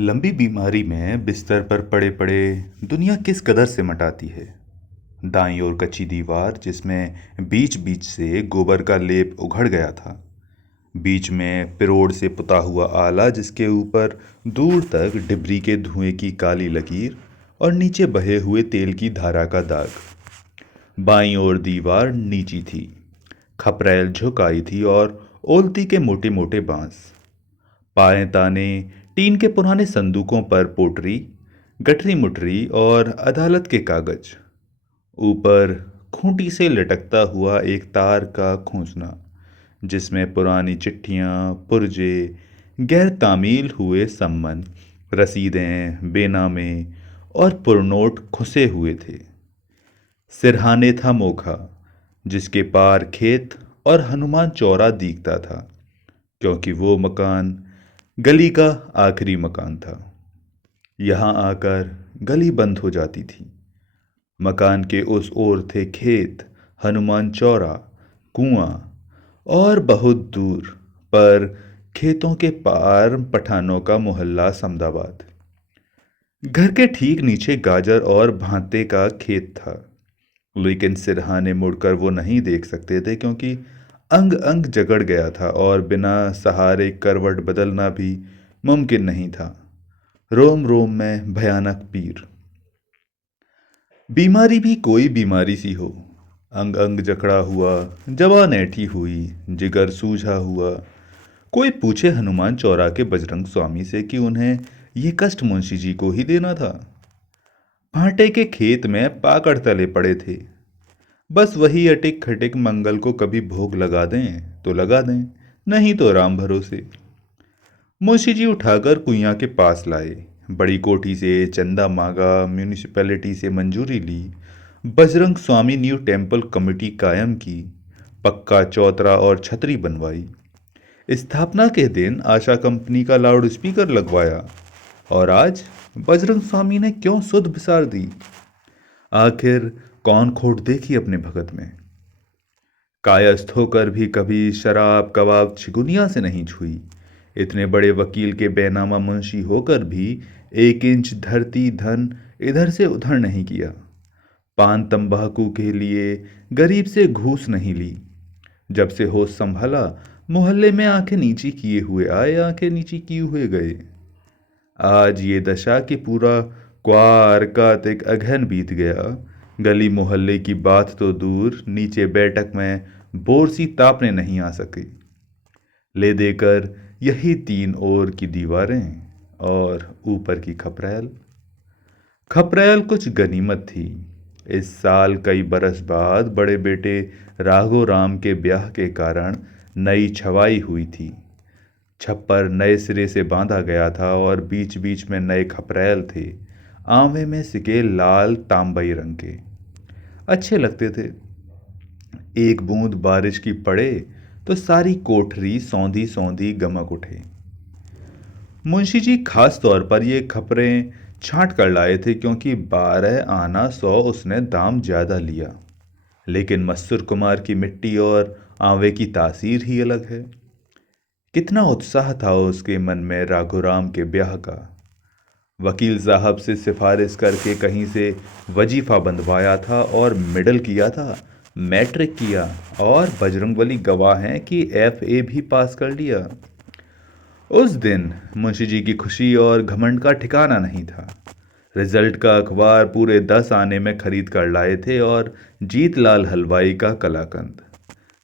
लंबी बीमारी में बिस्तर पर पड़े पड़े दुनिया किस कदर सिमटाती है। दाईं ओर कच्ची दीवार जिसमें बीच बीच से गोबर का लेप उघड़ गया था। बीच में पिरोड़ से पुता हुआ आला जिसके ऊपर दूर तक डिबरी के धुएं की काली लकीर और नीचे बहे हुए तेल की धारा का दाग। बाईं ओर दीवार नीची थी, खपरेल झुकाई थी और ओलती के मोटे मोटे बांस। पाए ताने टीन के पुराने संदूकों पर पोटरी, गठरी मुठरी और अदालत के कागज। ऊपर खूंटी से लटकता हुआ एक तार का खोजना जिसमें पुरानी चिट्ठियां, पुर्जे, गैर तामील हुए सम्मन, रसीदें, बेनामे और पुरनोट खुसे हुए थे। सिरहाने था मोखा जिसके पार खेत और हनुमान चौरा दिखता था, क्योंकि वो मकान गली का आखिरी मकान था। यहाँ आकर गली बंद हो जाती थी। मकान के उस ओर थे खेत, हनुमान चौरा, कुआं और बहुत दूर पर खेतों के पार पठानों का मोहल्ला समदाबाद। घर के ठीक नीचे गाजर और भांते का खेत था, लेकिन सिरहाने मुड़कर वो नहीं देख सकते थे क्योंकि अंग अंग जकड़ गया था और बिना सहारे करवट बदलना भी मुमकिन नहीं था। रोम रोम में भयानक पीर। बीमारी भी कोई बीमारी सी हो, अंग अंग जकड़ा हुआ, जवान ऐठी हुई, जिगर सूझा हुआ। कोई पूछे हनुमान चौरा के बजरंग स्वामी से कि उन्हें ये कष्ट मुंशी जी को ही देना था। भाटे के खेत में पाकड़ तले पड़े थे, बस वही अटिक खटिक मंगल को कभी भोग लगा दें तो लगा दें, नहीं तो राम भरोसे। मुंशी जी उठाकर कुइयां के पास लाए, बड़ी कोठी से चंदा मांगा, म्यूनिसिपैलिटी से मंजूरी ली, बजरंग स्वामी न्यू टेम्पल कमेटी कायम की, पक्का चौतरा और छतरी बनवाई। स्थापना के दिन आशा कंपनी का लाउड स्पीकर लगवाया और आज बजरंग स्वामी ने क्यों सुध बिसार दी। आखिर कौन खोट देखी अपने भगत में। कायस्थ होकर भी कभी शराब कबाब चिकुनिया से नहीं छुई। इतने बड़े वकील के बेनामा मुंशी होकर भी 1 इंच धरती धन इधर से उधर नहीं किया। पान तंबाकू के लिए गरीब से घूस नहीं ली। जब से होश संभाला मोहल्ले में आंखें नीची किए हुए आए, आंखें नीची किए हुए गए। आज ये दशा कि पूरा क्वार कार्तिक अगहन बीत गया। गली मोहल्ले की बात तो दूर, नीचे बैठक में बोरसी तापने नहीं आ सकी। ले देकर यही 3 ओर की दीवारें और ऊपर की खपरेल। खपरेल कुछ गनीमत थी। इस साल कई बरस बाद बड़े बेटे राघो राम के ब्याह के कारण नई छवाई हुई थी। छप्पर नए सिरे से बांधा गया था और बीच बीच में नए खपरेल थे, आंवले में सिके लाल तांबई रंग के। अच्छे लगते थे। एक बूंद बारिश की पड़े तो सारी कोठरी सौंधी सौंधी गमक उठे। मुंशी जी खास तौर पर ये खपरें छांट कर लाए थे क्योंकि 12 आना 100 उसने दाम ज्यादा लिया। लेकिन मस्सूर कुमार की मिट्टी और आंवे की तासीर ही अलग है। कितना उत्साह था उसके मन में राघोराम के ब्याह का। वकील साहब से सिफारिश करके कहीं से वजीफा बंधवाया था और मिडल किया था, मैट्रिक किया और बजरंगबली गवाह हैं कि FA भी पास कर लिया। उस दिन मुंशी जी की खुशी और घमंड का ठिकाना नहीं था। रिजल्ट का अखबार पूरे 10 आने में खरीद कर लाए थे और जीतलाल हलवाई का कलाकंद।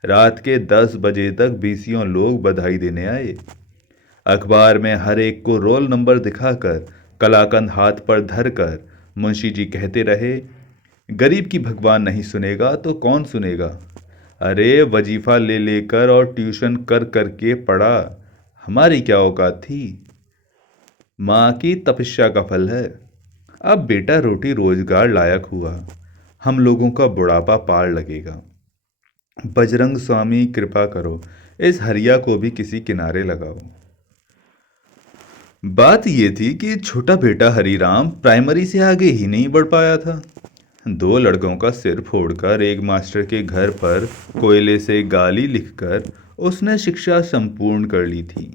रात के 10 बजे तक 20 लोग बधाई देने आए। अखबार में हर एक को रोल नंबर दिखाकर, कलाकंद हाथ पर धरकर मुंशी जी कहते रहे, गरीब की भगवान नहीं सुनेगा तो कौन सुनेगा। अरे वजीफा ले लेकर और ट्यूशन कर करके पढ़ा, हमारी क्या औकात थी। माँ की तपस्या का फल है। अब बेटा रोटी रोजगार लायक हुआ, हम लोगों का बुढ़ापा पार लगेगा। बजरंग स्वामी कृपा करो, इस हरिया को भी किसी किनारे लगाओ। बात यह थी कि छोटा बेटा हरिराम प्राइमरी से आगे ही नहीं बढ़ पाया था। 2 लड़कों का सिर फोड़कर एक मास्टर के घर पर कोयले से गाली लिखकर उसने शिक्षा संपूर्ण कर ली थी।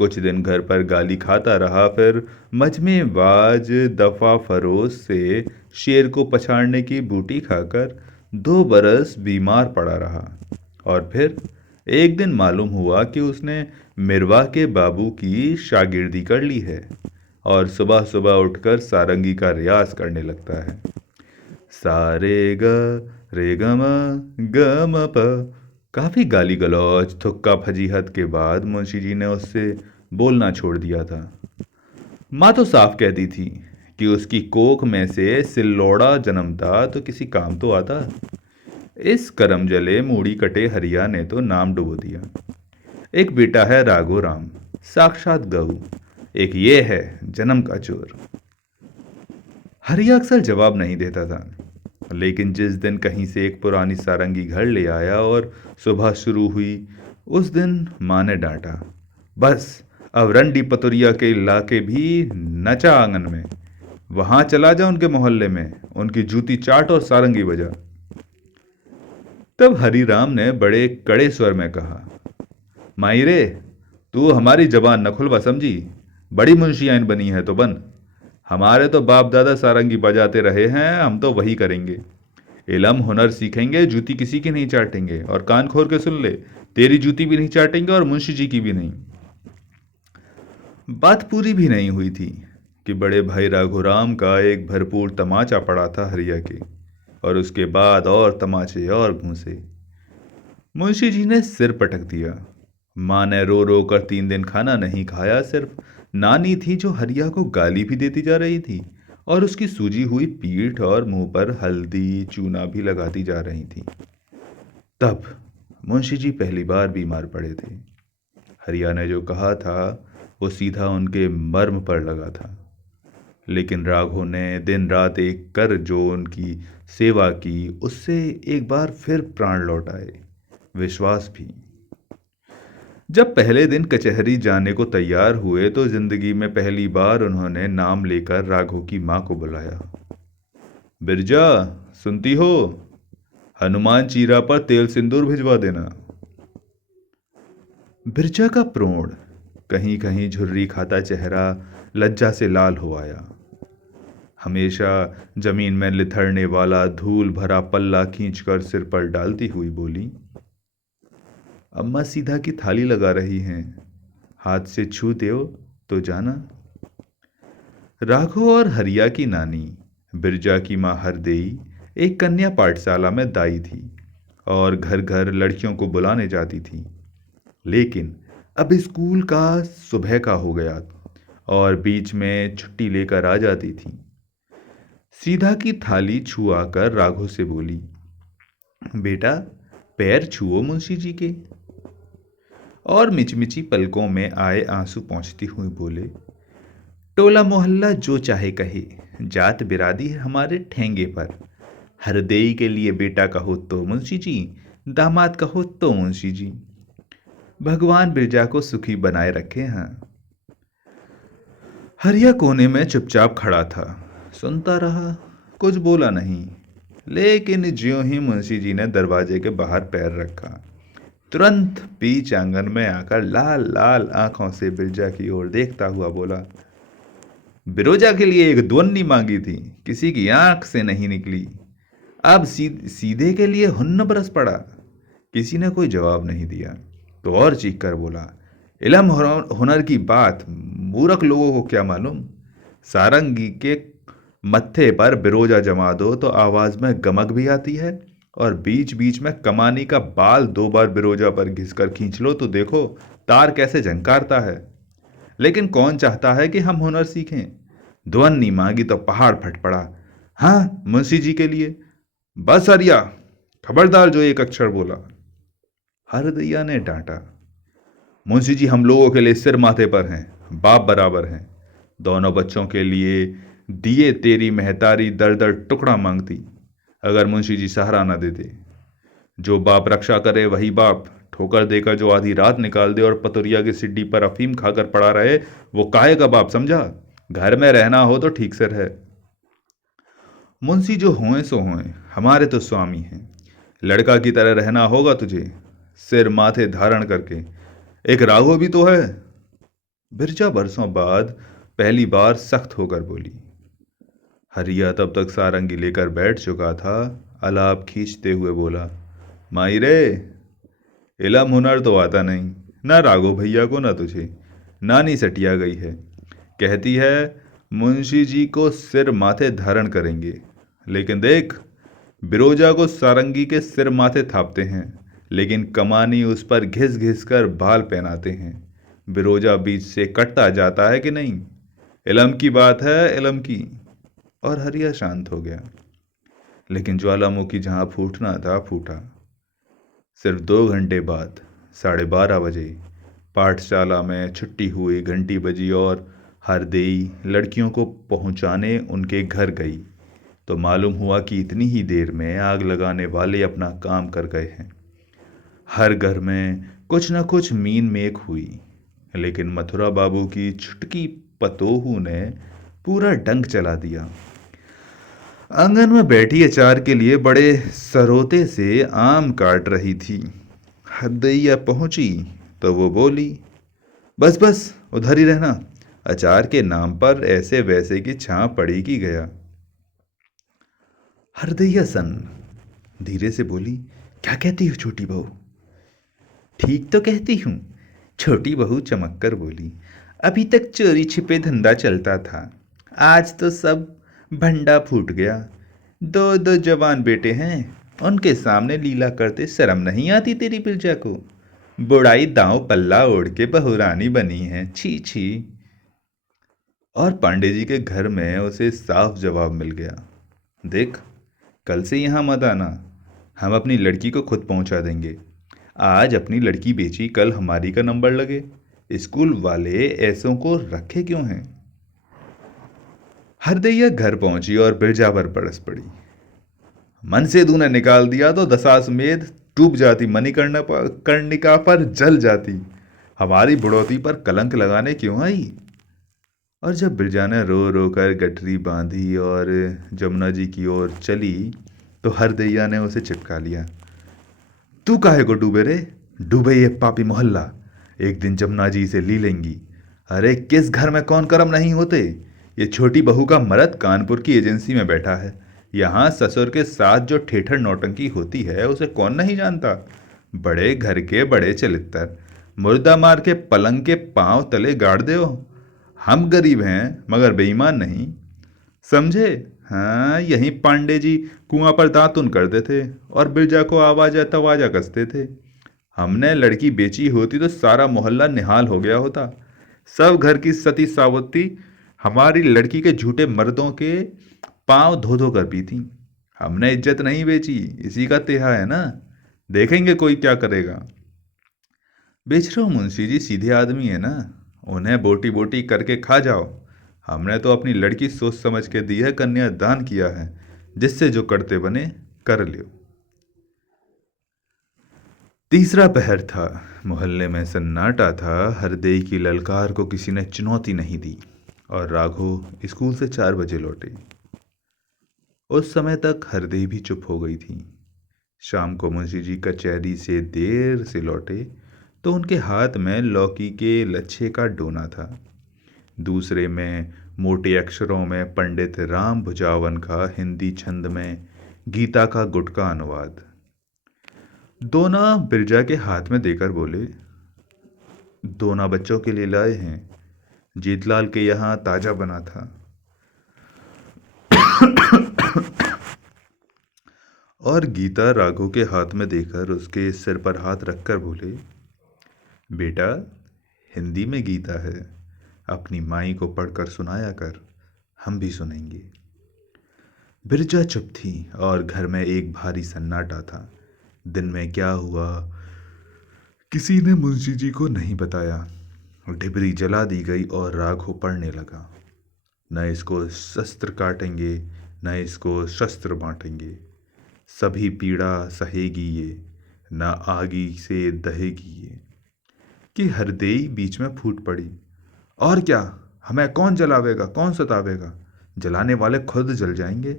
कुछ दिन घर पर गाली खाता रहा, फिर मजमेबाज दफा फरोश से शेर को पछाड़ने की बूटी खाकर 2 बरस बीमार पड़ा रहा। और फिर एक दिन मालूम हुआ कि उसने मिरवा के बाबू की शागिर्दी कर ली है और सुबह सुबह उठकर सारंगी का रियाज करने लगता है। सारे ग रे ग म प। काफी गाली गलौज थुक्का फजीहत के बाद मुंशी जी ने उससे बोलना छोड़ दिया था। माँ तो साफ कहती थी कि उसकी कोख में से सिल्लौड़ा जन्मता तो किसी काम तो आता। इस करम जले मूड़ी कटे हरिया ने तो नाम डुबो दिया। एक बेटा है राघो राम, साक्षात गऊ। एक ये है जन्म का चोर। हरिया अक्सर जवाब नहीं देता था, लेकिन जिस दिन कहीं से एक पुरानी सारंगी घर ले आया और सुबह शुरू हुई, उस दिन माँ ने डांटा, बस अब रंडी पतुरिया के इलाके भी नचा आंगन में। वहां चला जा उनके मोहल्ले में, उनकी जूती चाट और सारंगी बजा। तब हरिराम ने बड़े कड़े स्वर में कहा, माई रे, तू हमारी जबान न खुलवा समझी। बड़ी मुंशियाइन बनी है तो बन। हमारे तो बाप दादा सारंगी बजाते रहे हैं, हम तो वही करेंगे। इलम हुनर सीखेंगे, जूती किसी की नहीं चाटेंगे। और कान खोल के सुन ले, तेरी जूती भी नहीं चाटेंगे और मुंशी जी की भी नहीं। बात पूरी भी नहीं हुई थी कि बड़े भाई राघुराम का एक भरपूर तमाचा पड़ा था हरिया के, और उसके बाद और तमाचे और घूंसे। मुंशी जी ने सिर पटक दिया। माँ ने रो रो कर 3 दिन खाना नहीं खाया। सिर्फ नानी थी जो हरिया को गाली भी देती जा रही थी और उसकी सूजी हुई पीठ और मुंह पर हल्दी चूना भी लगाती जा रही थी। तब मुंशी जी पहली बार बीमार पड़े थे। हरिया ने जो कहा था वो सीधा उनके मर्म पर लगा था, लेकिन राघव ने दिन रात एक कर जो उनकी सेवा की, उससे एक बार फिर प्राण लौट आए, विश्वास भी। जब पहले दिन कचहरी जाने को तैयार हुए तो जिंदगी में पहली बार उन्होंने नाम लेकर राघव की मां को बुलाया। बिरजा, सुनती हो? हनुमान चीरा पर तेल सिंदूर भिजवा देना। बिरजा का प्रोढ़, कहीं कहीं झुर्री खाता चेहरा लज्जा से लाल हो आया। हमेशा जमीन में लिथड़ने वाला धूल भरा पल्ला खींचकर सिर पर डालती हुई बोली, अम्मा सीधा की थाली लगा रही हैं, हाथ से छू दो तो जाना। राघव और हरिया की नानी बिरजा की मां हरदेई एक कन्या पाठशाला में दाई थी और घर घर लड़कियों को बुलाने जाती थी। लेकिन अब स्कूल का सुबह का हो गया और बीच में छुट्टी लेकर आ जाती थी। सीधा की थाली छुआ कर राघव से बोली, बेटा पैर छुओ मुंशी जी के। और मिचमिची पलकों में आए आंसू पहुंचती हुई बोले, टोला मोहल्ला जो चाहे कहे, जात बिरादी है हमारे ठेंगे पर। हरदेई के लिए बेटा कहो तो मुंशी जी, दामाद कहो तो मुंशी जी। भगवान बिरजा को सुखी बनाए रखे हैं। हरिया कोने में चुपचाप खड़ा था, सुनता रहा, कुछ बोला नहीं। लेकिन ज्यों ही मुंशी जी ने दरवाजे के बाहर पैर रखा, तुरंत बीच आंगन में आकर लाल लाल आंखों से बिरजा की ओर देखता हुआ बोला, बिरोजा के लिए एक दुन्नी मांगी थी, किसी की आंख से नहीं निकली। अब सीधे के लिए हुन्न बरस पड़ा। किसी ने कोई जवाब नहीं दिया तो और चीख कर बोला, इलम हुनर की बात मूर्ख लोगों को क्या मालूम। सारंगी के मत्थे पर बिरोजा जमा दो तो आवाज में गमक भी आती है, और बीच बीच में कमानी का बाल 2 बार बिरोजा पर घिसकर खींच लो तो देखो तार कैसे झंकारता है। लेकिन कौन चाहता है कि हम हुनर सीखें। ध्वनि मांगी तो पहाड़ फट पड़ा। हाँ, मुंशी जी के लिए। बस हरिया, खबरदार जो एक अक्षर बोला। हरदैया ने डांटा, मुंशी जी हम लोगों के लिए सिर माथे पर हैं, बाप बराबर हैं। दोनों बच्चों के लिए दिए तेरी महतारी दर दर टुकड़ा मांगती अगर मुंशी जी सहारा न देते। जो बाप रक्षा करे वही बाप। ठोकर देकर जो आधी रात निकाल दे और पतुरिया की सिड्डी पर अफीम खाकर पड़ा रहे, वो काहे का बाप समझा। घर में रहना हो तो ठीक से रहे। मुंशी जो होए सो होए, हमारे तो स्वामी हैं। लड़का की तरह रहना होगा तुझे, सिर माथे धारण करके। एक राघव भी तो है। बिरजा बरसों बाद पहली बार सख्त होकर बोली। हरिया तब तक सारंगी लेकर बैठ चुका था। अलाप खींचते हुए बोला, माई रे, इलम हुनर तो आता नहीं, ना राघो भैया को ना तुझे। नानी सटिया गई है, कहती है मुंशी जी को सिर माथे धारण करेंगे, लेकिन देख, बिरोजा को सारंगी के सिर माथे थापते हैं, लेकिन कमानी उस पर घिस घिस कर बाल पहनाते हैं। बिरोजा बीच से कटता जाता है कि नहीं। इलम की बात है, इलम की। और हरिया शांत हो गया। लेकिन ज्वालामुखी जहां फूटना था फूटा। सिर्फ 2 घंटे बाद 12:30 बजे पाठशाला में छुट्टी हुई, घंटी बजी और हरदेई लड़कियों को पहुंचाने उनके घर गई तो मालूम हुआ कि इतनी ही देर में आग लगाने वाले अपना काम कर गए हैं। हर घर में कुछ न कुछ मीन मेक हुई, लेकिन मथुरा बाबू की छुटकी पतोहू ने पूरा डंक चला दिया। आंगन में बैठी अचार के लिए बड़े सरोते से आम काट रही थी। हरदैया पहुंची तो वो बोली, बस बस उधर ही रहना, अचार के नाम पर ऐसे वैसे की छां पड़ी की गया। हरदैया सन धीरे से बोली, क्या कहती हो छोटी बहू? ठीक तो कहती हूँ, छोटी बहू चमक कर बोली। अभी तक चोरी छिपे धंधा चलता था, आज तो सब भंडा फूट गया। दो दो जवान बेटे हैं, उनके सामने लीला करते शर्म नहीं आती तेरी बिरजा को? बुढ़ाई दांव पल्ला ओढ़ के बहुरानी बनी है, छी छी। और पांडे जी के घर में उसे साफ जवाब मिल गया, देख, कल से यहाँ मत आना, हम अपनी लड़की को खुद पहुंचा देंगे। आज अपनी लड़की बेची, कल हमारी का नंबर लगे। स्कूल वाले ऐसों को रखे क्यों हैं? हरदैया घर पहुंची और बिरजा पर बरस पड़ी। मन से तूने निकाल दिया तो दशाश्वमेध डूब जाती, कर्णिका पर जल जाती। हमारी बुढ़ौती पर कलंक लगाने क्यों आई? और जब बिरजा ने रो रो कर गठरी बांधी और जमुना जी की ओर चली तो हरदैया ने उसे चिपका लिया। तू काहे को डूबे रे? डूबे ये पापी मोहल्ला, एक दिन जमुना जी से ली लेंगी। अरे किस घर में कौन कर्म नहीं होते? ये छोटी बहू का मर्द कानपुर की एजेंसी में बैठा है। यहाँ ससुर के साथ जो ठेठर नौटंकी होती है उसे कौन नहीं जानता। बड़े घर के बड़े चलित्र, मुर्दा मार के पलंग के पांव तले गाड़ दो। हम गरीब हैं मगर बेईमान नहीं, समझे? हाँ, यहीं पांडे जी कुआं पर दातुन करते थे और बिरजा को आवाजा तवाजा कसते थे। हमने लड़की बेची होती तो सारा मोहल्ला निहाल हो गया होता। सब घर की सती सावती हमारी लड़की के झूठे मर्दों के पांव धो धो कर पी थी। हमने इज्जत नहीं बेची, इसी का तिहा है ना। देखेंगे कोई क्या करेगा। बेच रहे हो मुंशी जी, सीधे आदमी है ना, उन्हें बोटी बोटी करके खा जाओ। हमने तो अपनी लड़की सोच समझ के दी है, कन्यादान किया है, जिससे जो करते बने कर लो। तीसरा पहर था, मोहल्ले में सन्नाटा था। हरदेई की ललकार को किसी ने चुनौती नहीं दी और राघो स्कूल से 4 बजे लौटे। उस समय तक हरदेई भी चुप हो गई थी। शाम को मुंशी जी कचहरी से देर से लौटे तो उनके हाथ में लौकी के लच्छे का डोना था, दूसरे में मोटे अक्षरों में पंडित राम भुजावन का हिंदी छंद में गीता का गुटका अनुवाद। दोना बिरजा के हाथ में देकर बोले, दोना बच्चों के लिए लाए हैं, जीतलाल के यहाँ ताजा बना था। और गीता राघो के हाथ में देकर उसके सिर पर हाथ रखकर बोले, बेटा, हिंदी में गीता है, अपनी माई को पढ़कर सुनाया कर, हम भी सुनेंगे। बिरजा चुप थी और घर में एक भारी सन्नाटा था। दिन में क्या हुआ किसी ने मुंशी जी को नहीं बताया। डिबरी जला दी गई और राघो पढ़ने लगा, न इसको शस्त्र काटेंगे न इसको शस्त्र बांटेंगे, सभी पीड़ा सहेगी ये, न आगी से दहेगी ये। कि हरदेई बीच में फूट पड़ी, और क्या, हमें कौन जलावेगा, कौन सतावेगा? जलाने वाले खुद जल जाएंगे,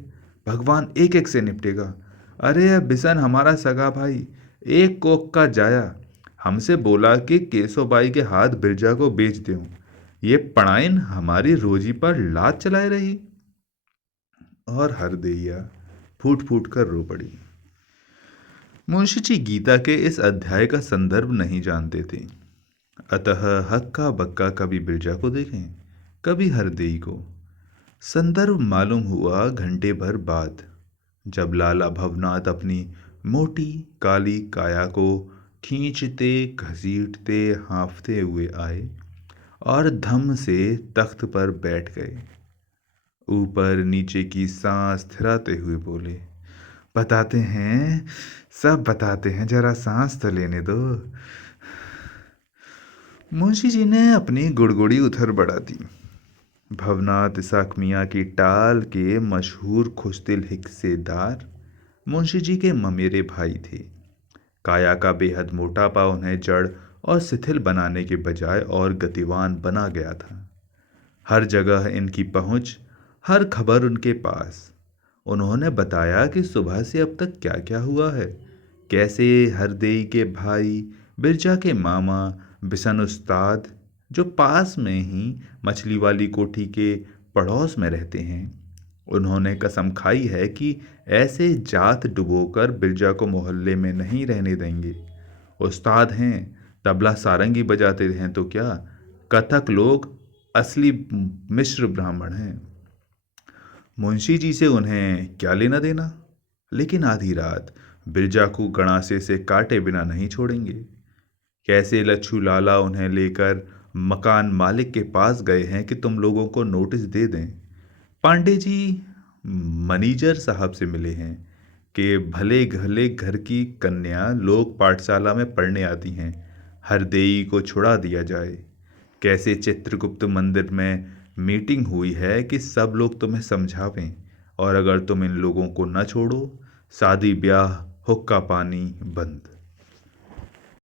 भगवान एक एक से निपटेगा। अरे बिसन हमारा सगा भाई, एक कोक का जाया, हमसे बोला कि केशोबाई के हाथ बिरजा को बेच दूं, ये पढ़ाइन हमारी रोजी पर लात चलाए रही। और हरदैया फूट फूट कर रो पड़ी। मुंशी जी गीता के इस अध्याय का संदर्भ नहीं जानते थे, अतः हक्का बक्का कभी बिरजा को देखें, कभी हरदेई को। संदर्भ मालूम हुआ घंटे भर बाद, जब लाला भवनाथ अपनी मोटी काली काया को खींचते घसीटते हाँफते हुए आए और धम से तख्त पर बैठ गए। ऊपर नीचे की सांस थिराते हुए बोले, बताते हैं, सब बताते हैं, जरा सांस तो लेने दो। मुंशी जी ने अपनी गुड़गुड़ी उधर बढ़ा दी। भवनाथ इसाक मियाँ की टाल के मशहूर खुशदिल हिस्सेदार मुंशी जी के ममेरे भाई थे। काया का बेहद मोटापा उन्हें जड़ और शिथिल बनाने के बजाय और गतिवान बना गया था। हर जगह इनकी पहुंच, हर खबर उनके पास। उन्होंने बताया कि सुबह से अब तक क्या क्या हुआ है, कैसे हरदेई के भाई, बिरजा के मामा, बिशन उस्ताद, जो पास में ही मछली वाली कोठी के पड़ोस में रहते हैं, उन्होंने कसम खाई है कि ऐसे जात डुबोकर बिरजा को मोहल्ले में नहीं रहने देंगे। उस्ताद हैं, तबला सारंगी बजाते हैं तो क्या, कथक लोग असली मिश्र ब्राह्मण हैं। मुंशी जी से उन्हें क्या लेना देना, लेकिन आधी रात बिरजा को गणासे से काटे बिना नहीं छोड़ेंगे। कैसे लच्छू लाला उन्हें लेकर मकान मालिक के पास गए हैं कि तुम लोगों को नोटिस दे दें। पांडे जी मनीजर साहब से मिले हैं कि भले भले घर की कन्या लोग पाठशाला में पढ़ने आती हैं, हरदेई को छुड़ा दिया जाए। कैसे चित्रगुप्त मंदिर में मीटिंग हुई है कि सब लोग तुम्हें समझावें, और अगर तुम इन लोगों को न छोड़ो, शादी ब्याह हुक्का पानी बंद।